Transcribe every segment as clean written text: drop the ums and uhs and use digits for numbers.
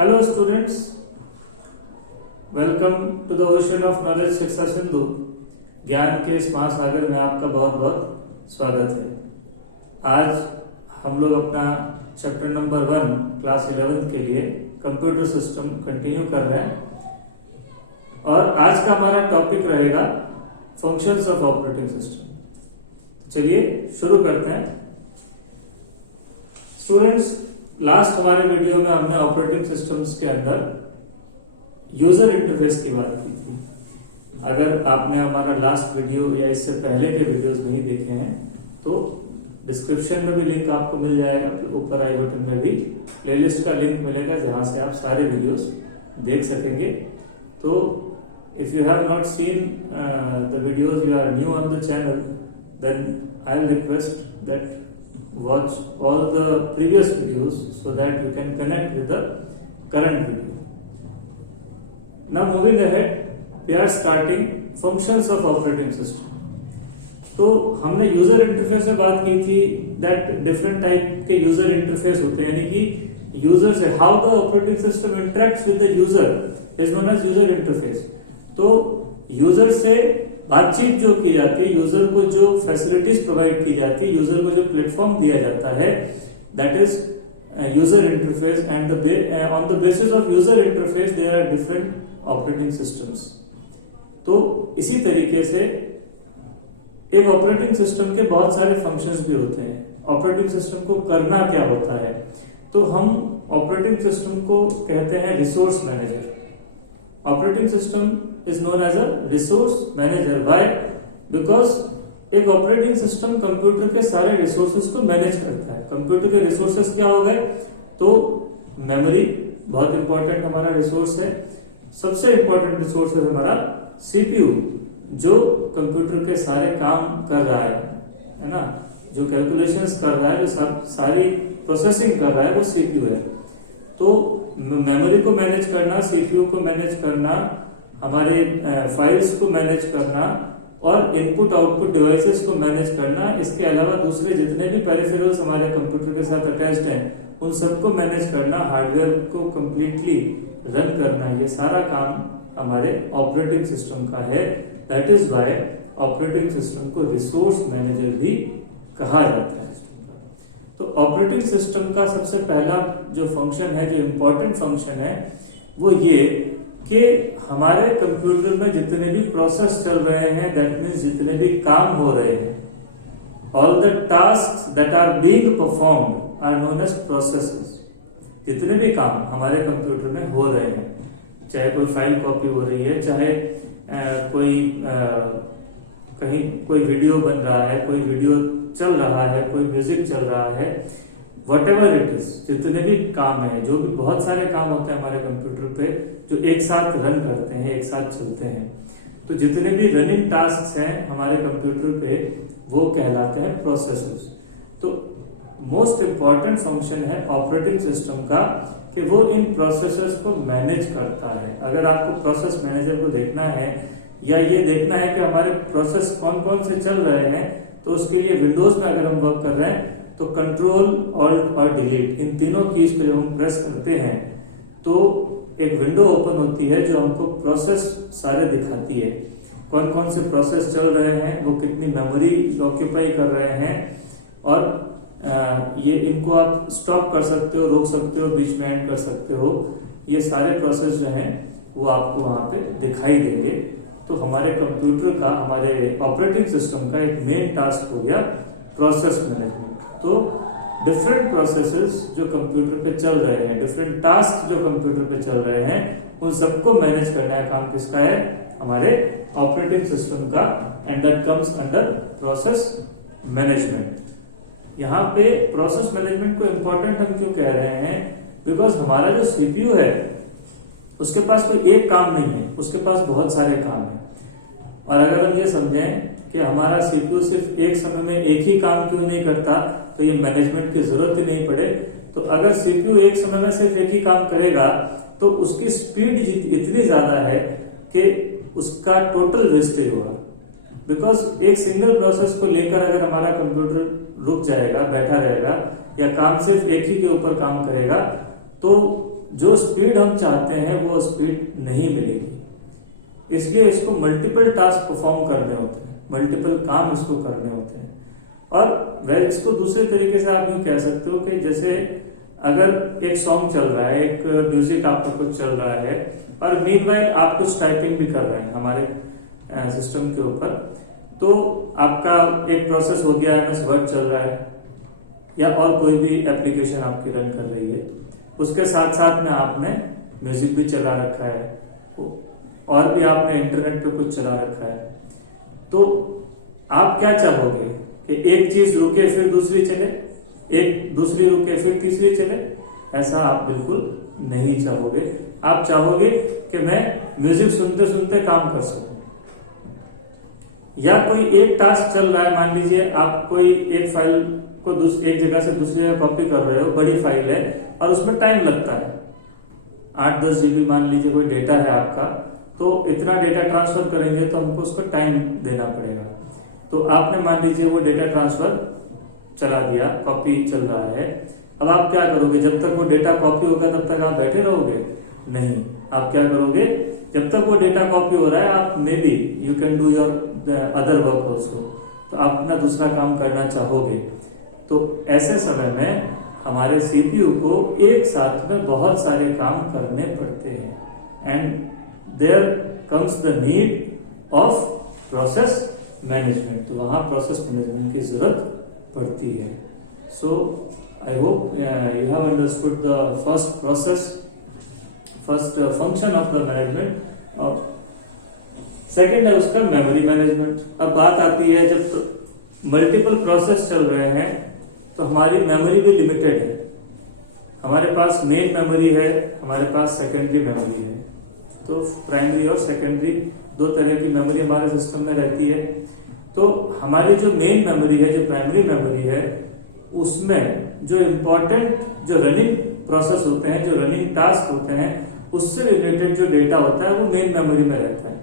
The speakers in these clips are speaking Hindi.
Hello students, welcome to the ocean of knowledge शिक्षा सिंधु। ज्ञान के इस महासागर में आपका बहुत बहुत स्वागत है। आज हम लोग अपना चैप्टर नंबर 1 क्लास 11 के लिए कंप्यूटर सिस्टम कंटिन्यू कर रहे हैं और आज का हमारा टॉपिक रहेगा फंक्शंस ऑफ ऑपरेटिंग सिस्टम। चलिए शुरू करते हैं। स्टूडेंट्स, लास्ट हमारे वीडियो में हमने ऑपरेटिंग सिस्टम्स के अंदर यूजर इंटरफेस की बात की थी। अगर आपने हमारा लास्ट वीडियो या इससे पहले के वीडियोस नहीं देखे हैं तो डिस्क्रिप्शन में भी लिंक आपको मिल जाएगा, ऊपर आई बटन में भी प्लेलिस्ट का लिंक मिलेगा जहां से आप सारे वीडियोस देख सकेंगे। तो if you have not seen the videos, you are new on the channel, then I will request that watch all the previous videos so that you can connect with the current video. Now moving ahead, we are starting functions of operating system. तो हमने यूजर इंटरफेस में बात की थी दैट डिफरेंट टाइप के यूजर इंटरफेस होते हैं, यानी कि यूजर से how the operating system interacts with the user is known as user interface. तो यूजर से बातचीत जो की जाती है, यूजर को जो फैसिलिटीज प्रोवाइड की जाती है, यूजर को जो प्लेटफॉर्म दिया जाता है, that is user interface. And on the basis of user interface there are different operating systems. तो इसी तरीके से एक ऑपरेटिंग सिस्टम के बहुत सारे फंक्शंस भी होते हैं। ऑपरेटिंग सिस्टम को करना क्या होता है, तो हम ऑपरेटिंग सिस्टम को कहते हैं resource manager. Operating system is known as a resource manager. Why? Because एक ऑपरेटिंग सिस्टम कंप्यूटर के सारे रिसोर्सेज को मैनेज करता है। कंप्यूटर के रिसोर्सेज क्या हो गए, तो मेमोरी बहुत इंपॉर्टेंट हमारा रिसोर्स है। सबसे इंपॉर्टेंट रिसोर्स है हमारा सीपीयू, जो कंप्यूटर के सारे काम कर रहा है ना, जो कैलकुलेशंस कर रहा है, जो सारी प्रोसेसिंग कर रहा है, वो सीपीयू है। तो मेमोरी को मैनेज करना, सीपीयू को मैनेज करना, हमारे फाइल्स को मैनेज करना और इनपुट आउटपुट डिवाइसेस को मैनेज करना, इसके अलावा दूसरे जितने भी पेरिफेरल्स हमारे कंप्यूटर के साथ अटैच्ड हैं उन सबको मैनेज करना, हार्डवेयर को कंप्लीटली रन करना, ये सारा काम हमारे ऑपरेटिंग सिस्टम का है। That is why operating system को रिसोर्स मैनेजर भी कहा जाता है। तो ऑपरेटिंग सिस्टम का सबसे पहला जो फंक्शन है, जो इंपॉर्टेंट फंक्शन है, वो ये कि हमारे कंप्यूटर में जितने भी प्रोसेस चल रहे हैं, दैट मीन्स जितने भी काम हो रहे हैं, all the task that are being performed are known as processes. जितने भी काम हमारे कंप्यूटर में हो रहे हैं, चाहे कोई फाइल कॉपी हो रही है, चाहे कहीं कोई वीडियो बन रहा है, कोई वीडियो चल रहा है, कोई म्यूजिक चल रहा है, whatever it is, जितने भी काम है, जो भी बहुत सारे काम होते हैं हमारे कंप्यूटर पे जो एक साथ रन करते हैं, एक साथ चलते हैं, तो जितने भी रनिंग टास्क हैं हमारे कंप्यूटर पे वो कहलाते हैं प्रोसेसर्स। तो मोस्ट इंपॉर्टेंट फंक्शन है ऑपरेटिंग सिस्टम का कि वो इन प्रोसेसर्स को मैनेज करता है। अगर आपको प्रोसेस मैनेजर को देखना है या ये देखना है कि हमारे प्रोसेस कौन कौन से चल रहे हैं, तो उसके लिए विंडोज में अगर हम वर्क कर रहे हैं तो कंट्रोल, ऑल्ट और डिलीट, इन तीनों कीज पे जब हम प्रेस करते हैं तो एक विंडो ओपन होती है जो हमको प्रोसेस सारे दिखाती है। कौन कौन से प्रोसेस चल रहे हैं, वो कितनी मेमोरी ऑक्यूपाई कर रहे हैं, और ये इनको आप स्टॉप कर सकते हो, रोक सकते हो, बीच में एंड कर सकते हो। ये सारे प्रोसेस जो हैं वो आपको वहां पे दिखाई देंगे। तो हमारे कंप्यूटर का, हमारे ऑपरेटिंग सिस्टम का एक मेन टास्क हो गया प्रोसेस मैनेजमेंट। तो डिफरेंट प्रोसेसेस जो कंप्यूटर पे चल रहे हैं, डिफरेंट टास्क जो कंप्यूटर पे चल रहे हैं, उन सबको मैनेज करने का काम किसका है, हमारे ऑपरेटिंग सिस्टम का। And that comes under process management. यहाँ पे प्रोसेस मैनेजमेंट को इंपॉर्टेंट हम क्यों कह रहे हैं, बिकॉज हमारा जो सीपीयू है उसके पास कोई एक काम नहीं है, उसके पास बहुत सारे काम है। और अगर हम ये समझें कि हमारा सीपीयू सिर्फ एक समय में एक ही काम क्यों नहीं करता, तो ये मैनेजमेंट की जरूरत ही नहीं पड़े। तो अगर सीपीयू एक समय में सिर्फ एक ही काम करेगा तो उसकी स्पीड इतनी ज्यादा है कि उसका टोटल वेस्टेज होगा। बिकॉज एक सिंगल प्रोसेस को लेकर अगर हमारा कंप्यूटर रुक जाएगा, बैठा रहेगा, या काम सिर्फ एक ही के ऊपर काम करेगा, तो जो स्पीड हम चाहते हैं वो स्पीड नहीं मिलेगी। इसलिए इसको मल्टीपल टास्क परफॉर्म करने होते हैं, मल्टीपल काम इसको करने होते हैं। और वह इसको दूसरे तरीके से आप यूँ कह सकते हो कि जैसे अगर एक सॉन्ग चल रहा है, एक म्यूजिक आपका कुछ चल रहा है और मीनवाइल आप कुछ टाइपिंग भी कर रहे हैं हमारे सिस्टम के ऊपर, तो आपका एक प्रोसेस हो गया, MS वर्ड चल रहा है या और कोई भी एप्लीकेशन आपकी रन कर रही है, उसके साथ साथ में आपने म्यूजिक भी चला रखा है और भी आपने इंटरनेट पे कुछ चला रखा है। तो आप क्या चाहोगे कि एक चीज रुके फिर दूसरी चले, एक दूसरी रुके फिर तीसरी चले? ऐसा आप बिल्कुल नहीं चाहोगे। आप चाहोगे कि मैं म्यूजिक सुनते सुनते काम कर सकूं, या कोई एक टास्क चल रहा है, मान लीजिए आप कोई एक फाइल को एक जगह से दूसरी जगह कॉपी कर रहे हो, बड़ी फाइल है और उसमें टाइम लगता है, 8-10 GB मान लीजिए कोई डेटा है आपका, तो इतना डेटा ट्रांसफर करेंगे तो हमको उसको टाइम देना पड़ेगा। तो आपने मान लीजिए वो डेटा ट्रांसफर चला दिया, कॉपी चल रहा है। अब आप क्या करोगे? जब तक वो डेटा कॉपी होगा तब तक आप बैठे रहोगे? नहीं, आप क्या करोगे? जब तक वो डेटा कॉपी हो रहा है, आप may be you can do your other work also, तो आप अपना दूसरा काम करना चाहोगे। तो ऐसे समय में हमारे CPU को एक साथ में बहुत सारे काम करने पड़ते हैं and there comes the need of process management. तो वहां प्रोसेस मैनेजमेंट की जरूरत पड़ती है। So I hope you have understood the first function of the management. Second है उसका मेमोरी मैनेजमेंट। अब बात आती है जब मल्टीपल प्रोसेस चल रहे हैं तो हमारी मेमोरी भी लिमिटेड है। हमारे पास मेन मेमोरी है, हमारे पास सेकेंडरी मेमोरी है। तो प्राइमरी और सेकेंडरी दो तरह की मेमोरी हमारे सिस्टम में रहती है। तो हमारी जो मेन मेमोरी है, जो प्राइमरी मेमोरी है, उसमें जो इम्पोर्टेंट जो रनिंग प्रोसेस होते हैं, जो रनिंग टास्क होते हैं, उससे रिलेटेड जो डेटा होता है वो मेन मेमोरी में रहता है।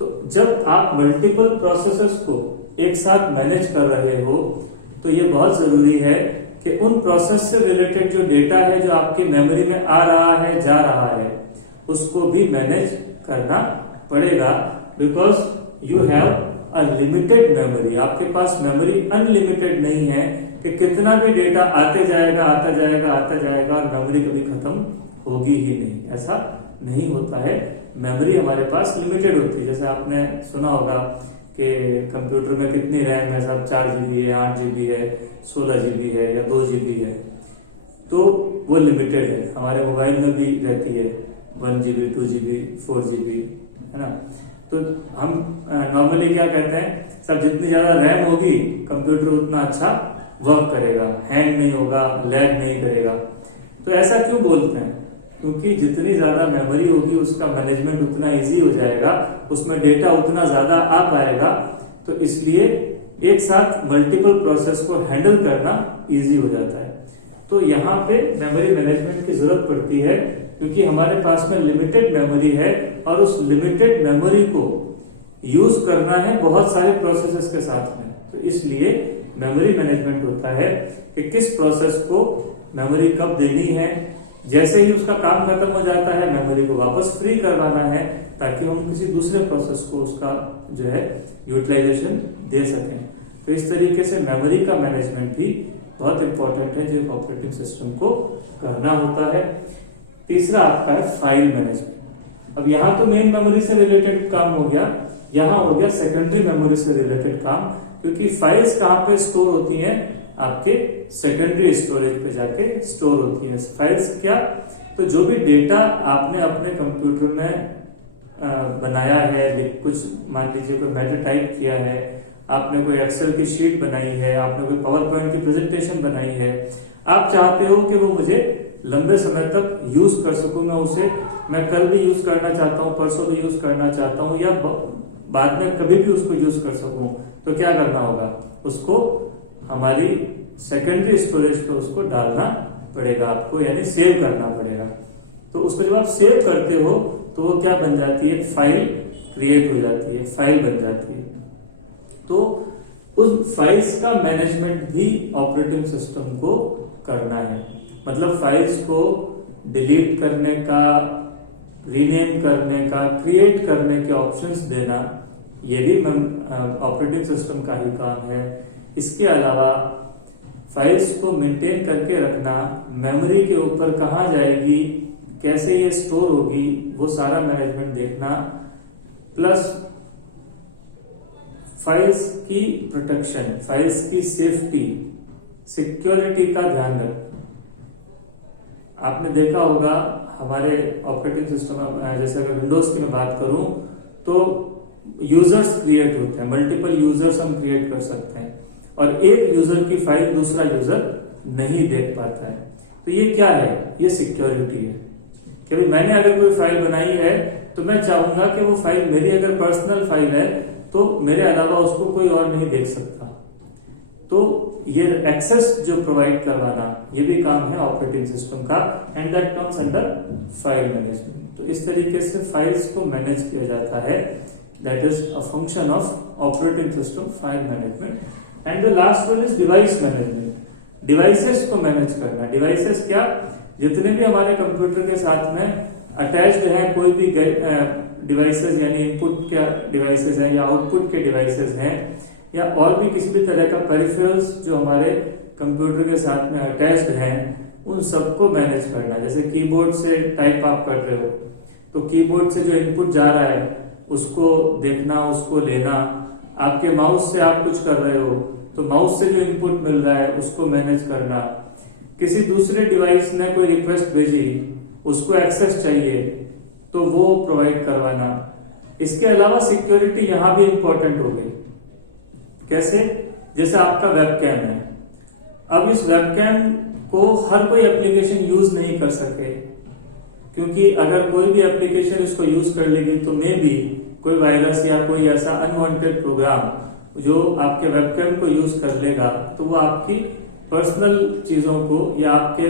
तो जब आप मल्टीपल प्रोसेसेस को एक साथ मैनेज कर रहे हो तो ये बहुत जरूरी है कि उन प्रोसेस से रिलेटेड जो डेटा है जो आपकी मेमोरी में आ रहा है, जा रहा है, उसको भी मैनेज करना पड़ेगा। Because you have a limited memory. आपके पास मेमोरी अनलिमिटेड नहीं है कि कितना भी डेटा आते जाएगा, आता जाएगा, आता जाएगा और मेमोरी कभी खत्म होगी ही नहीं। ऐसा नहीं होता है। मेमोरी हमारे पास लिमिटेड होती है। जैसे आपने सुना होगा कि कंप्यूटर में कितनी रैम है, सब 4 GB है, 8 GB है, 16 GB है या 2 GB है, तो वो लिमिटेड है। हमारे मोबाइल में भी रहती है 1 GB, 2 GB, 4 GB, है ना। तो हम नॉर्मली क्या कहते हैं, सब जितनी ज्यादा रैम होगी कंप्यूटर उतना अच्छा वर्क करेगा, हैंग नहीं होगा, लैग नहीं करेगा। तो ऐसा क्यों बोलते हैं? क्योंकि जितनी ज्यादा मेमोरी होगी उसका मैनेजमेंट उतना इजी हो जाएगा, उसमें डेटा उतना ज्यादा आ पाएगा। तो इसलिए एक साथ मल्टीपल प्रोसेस को हैंडल करना इजी हो जाता है। तो यहाँ पे मेमोरी मैनेजमेंट की जरूरत पड़ती है क्योंकि हमारे पास में लिमिटेड मेमोरी है और उस लिमिटेड मेमोरी को यूज करना है बहुत सारे प्रोसेसेस के साथ में। तो इसलिए मेमोरी मैनेजमेंट होता है कि किस प्रोसेस को मेमोरी कब देनी है, जैसे ही उसका काम खत्म हो जाता है मेमोरी को वापस फ्री करवाना है ताकि हम किसी दूसरे प्रोसेस को उसका जो है यूटिलाइजेशन दे सकें। तो इस तरीके से मेमोरी का मैनेजमेंट भी बहुत इंपॉर्टेंट है जो ऑपरेटिंग सिस्टम को करना होता है। तीसरा आपका है फाइल मैनेजमेंट। अब यहाँ तो मेन मेमोरी से रिलेटेड काम हो गया, यहाँ हो गया सेकेंडरी मेमोरी से रिलेटेड काम, क्योंकि फाइल्स कहाँ पे स्टोर होती हैं? आपके सेकेंडरी स्टोरेज पे जाके स्टोर होती है फाइल्स। क्या? तो जो भी डेटा आपने अपने कंप्यूटर में बनाया है, कुछ मान लीजिए कोई मैटर टाइप किया है, आपने कोई एक्सेल की शीट बनाई है, आपने कोई पावर पॉइंट की प्रेजेंटेशन बनाई है, आप चाहते हो कि वो मुझे लंबे समय तक यूज कर सकूं, मैं कल भी यूज करना चाहता हूं, परसों भी यूज करना चाहता हूं, या बाद में कभी भी उसको यूज कर सकूं, तो क्या करना होगा? उसको हमारी सेकेंडरी स्टोरेज पे उसको डालना पड़ेगा आपको, यानी सेव करना पड़ेगा। तो उसको जब आप सेव करते हो तो वो क्या बन जाती है? फाइल क्रिएट हो जाती है, फाइल बन जाती है। तो उस फाइल्स का मैनेजमेंट भी ऑपरेटिंग सिस्टम को करना है। मतलब फाइल्स को डिलीट करने का, रीनेम करने का, क्रिएट करने के ऑप्शंस देना, ये भी ऑपरेटिंग सिस्टम का ही काम है। इसके अलावा फाइल्स को मेंटेन करके रखना, मेमोरी के ऊपर कहाँ जाएगी, कैसे ये स्टोर होगी, वो सारा मैनेजमेंट देखना, प्लस फाइल्स की प्रोटेक्शन, फाइल्स की सेफ्टी, सिक्योरिटी का ध्यान रखना। आपने देखा होगा हमारे ऑपरेटिंग सिस्टम, जैसे अगर विंडोज की मैं बात करूं तो यूजर्स क्रिएट होते हैं, मल्टीपल यूजर्स हम क्रिएट कर सकते हैं और एक यूजर की फाइल दूसरा यूजर नहीं देख पाता है। तो ये क्या है? ये सिक्योरिटी है कि भाई मैंने अगर कोई फाइल बनाई है तो मैं चाहूंगा कि वो फाइल मेरी अगर पर्सनल फाइल है तो मेरे अलावा उसको कोई और नहीं देख सकता। तो ये एक्सेस जो प्रोवाइड करवाना, ये भी काम है ऑपरेटिंग सिस्टम का, and that comes under file management. तो इस तरीके से फाइल्स को मैनेज किया जाता है, that is a function of operating system, file management. And the last one is device management, devices को मैनेज करना। डिवाइसेस क्या? जितने भी हमारे कंप्यूटर के साथ में अटैच्ड है कोई भी डिवाइसेस, यानी इनपुट के डिवाइसेस हैं या आउटपुट के डिवाइसेस हैं, या और भी किसी भी तरह का पेरिफेरल्स जो हमारे कंप्यूटर के साथ में अटैच्ड हैं, उन सबको मैनेज करना। जैसे कीबोर्ड से टाइप आप कर रहे हो तो कीबोर्ड से जो इनपुट जा रहा है उसको देखना, उसको लेना। आपके माउस से आप कुछ कर रहे हो तो माउस से जो इनपुट मिल रहा है उसको मैनेज करना। किसी दूसरे डिवाइस ने कोई रिक्वेस्ट भेजी, उसको एक्सेस चाहिए तो वो प्रोवाइड करवाना। इसके अलावा सिक्योरिटी यहां भी इंपॉर्टेंट हो गई। कैसे? जैसे आपका वेबकैम है, अब इस वेबकैम को हर कोई एप्लीकेशन यूज नहीं कर सके, क्योंकि अगर कोई भी एप्लीकेशन इसको यूज कर लेगी तो मे भी कोई वायरस या कोई ऐसा अनवांटेड प्रोग्राम जो आपके वेबकैम को यूज कर लेगा तो वो आपकी पर्सनल चीजों को या आपके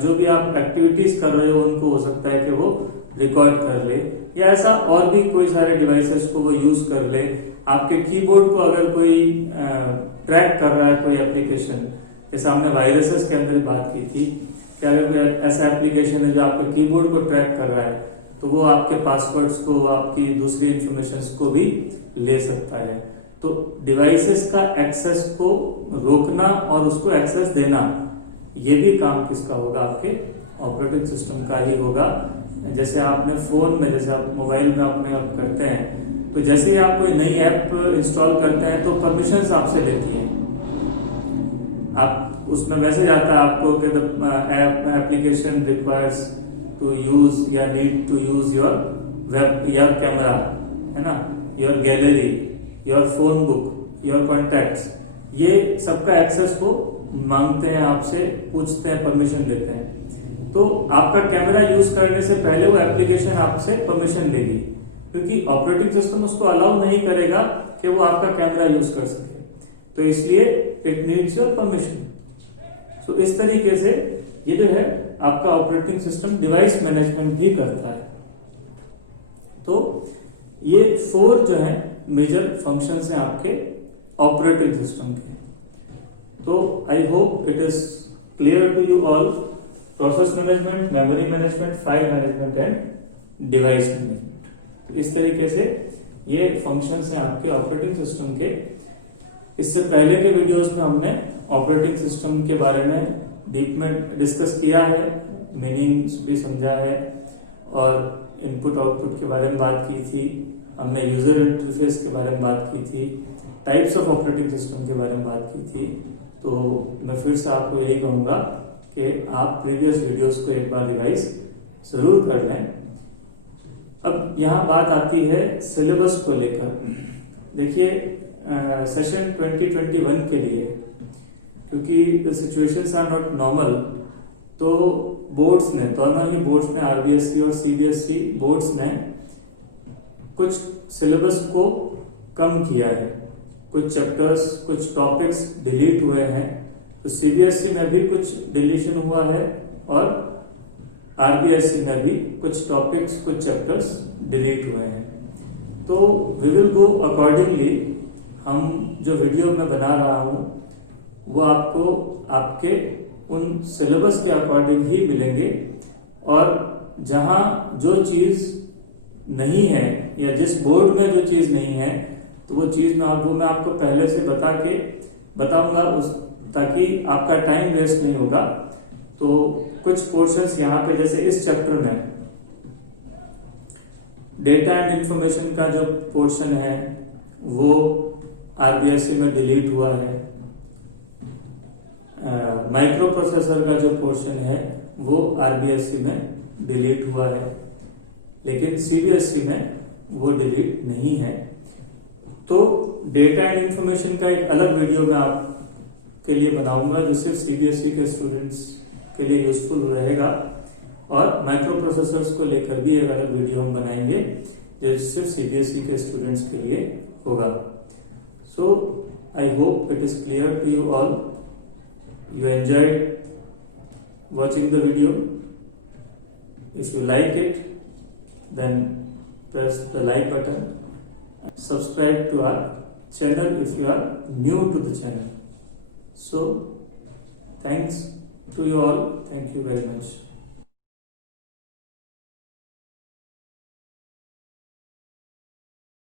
जो भी आप एक्टिविटीज कर रहे हो उनको हो सकता है कि वो रिकॉर्ड कर ले, या ऐसा और भी कोई सारे डिवाइसेस को वो यूज कर ले। आपके कीबोर्ड को अगर कोई ट्रैक कर रहा है कोई एप्लीकेशन, जैसे हमने वायरसेस के अंदर बात की थी कि अगर कोई ऐसा एप्लीकेशन है जो आपके कीबोर्ड को ट्रैक कर रहा है तो वो आपके पासवर्ड्स को, आपकी दूसरी इंफॉर्मेशन को भी ले सकता है। तो डिवाइसेस का एक्सेस को रोकना और उसको एक्सेस देना, ये भी काम किसका होगा? आपके ऑपरेटिंग सिस्टम का ही होगा। जैसे आपने फोन में, जैसे आप मोबाइल में अपने आप करते हैं तो जैसे ही आप कोई नई ऐप इंस्टॉल करते हैं तो परमिशंस आपसे लेती है। आप उसमें मैसेज आता है आपको कि the application requires to use या need to use your web, your camera, है ना, your gallery, your phone book, your contacts, ये सबका एक्सेस को मांगते हैं आपसे, पूछते हैं, परमिशन लेते हैं। तो आपका कैमरा यूज करने से पहले वो एप्लीकेशन आपसे परमिशन लेगी, क्योंकि ऑपरेटिंग सिस्टम उसको अलाउ नहीं करेगा कि वो आपका कैमरा यूज कर सके, तो इसलिए इट नीड्स योर परमिशन। तो इस तरीके से ये जो है आपका ऑपरेटिंग सिस्टम डिवाइस मैनेजमेंट भी करता है। तो ये 4 जो है मेजर फंक्शंस हैं आपके ऑपरेटिंग सिस्टम के। तो I hope it is clear to you all. Process management, memory management, file management and device management. तो इस तरीके से ये फंक्शंस हैं आपके ऑपरेटिंग सिस्टम के। इससे पहले के वीडियोस में हमने ऑपरेटिंग सिस्टम के बारे में डीप में डिस्कस किया है, मीनिंग्स भी समझा है और इनपुट आउटपुट के बारे में बात की थी। हमने यूजर इंटरफेस के बारे में बात की थी, टाइप्स ऑफ ऑपरेटिंग सिस्टम के बारे में बात की थी। तो मैं फिर से आपको यही कहूंगा कि आप प्रीवियस वीडियोस को एक बार रिवाइज जरूर कर लें। अब यहाँ बात आती है सिलेबस को लेकर। देखिए सेशन 2021 के लिए, क्योंकि the situations are not normal, तो बोर्ड्स ने, दोनों ही बोर्ड्स ने, आरबीएसई और सीबीएसई बोर्ड्स ने कुछ सिलेबस को कम किया है, कुछ चैप्टर्स, कुछ टॉपिक्स डिलीट हुए हैं। तो सीबीएसई में भी कुछ डिलीशन हुआ है और आरबीएसई में भी कुछ टॉपिक्स, कुछ चैप्टर्स डिलीट हुए हैं। तो वी विल गो अकॉर्डिंगली। हम जो वीडियो में बना रहा हूं वो आपको आपके उन सिलेबस के अकॉर्डिंग ही मिलेंगे और जहां जो चीज नहीं है या जिस बोर्ड में जो चीज नहीं है तो वो चीज मैं आपको पहले से बताऊंगा ताकि आपका टाइम वेस्ट नहीं होगा। तो कुछ पोर्शंस यहाँ पे जैसे इस चैप्टर में डेटा एंड इंफॉर्मेशन का जो पोर्शन है वो आरबीएससी में डिलीट हुआ है। माइक्रो प्रोसेसर का जो पोर्शन है वो आरबीएससी में डिलीट हुआ है, लेकिन सीबीएसई में वो डिलीट नहीं है। तो डेटा एंड इंफॉर्मेशन का एक अलग वीडियो मैं आपके लिए बनाऊंगा जो सिर्फ सीबीएसई के स्टूडेंट्स के लिए यूजफुल रहेगा, और माइक्रो प्रोसेसर्स को लेकर भी एक अलग वीडियो हम बनाएंगे जो सिर्फ सीबीएसई के स्टूडेंट्स के लिए होगा। So I hope it is clear to you all. You enjoyed watching the video. If you like it, then press the like button. Subscribe to our channel if you are new to the channel. So, thanks to you all. Thank you very much.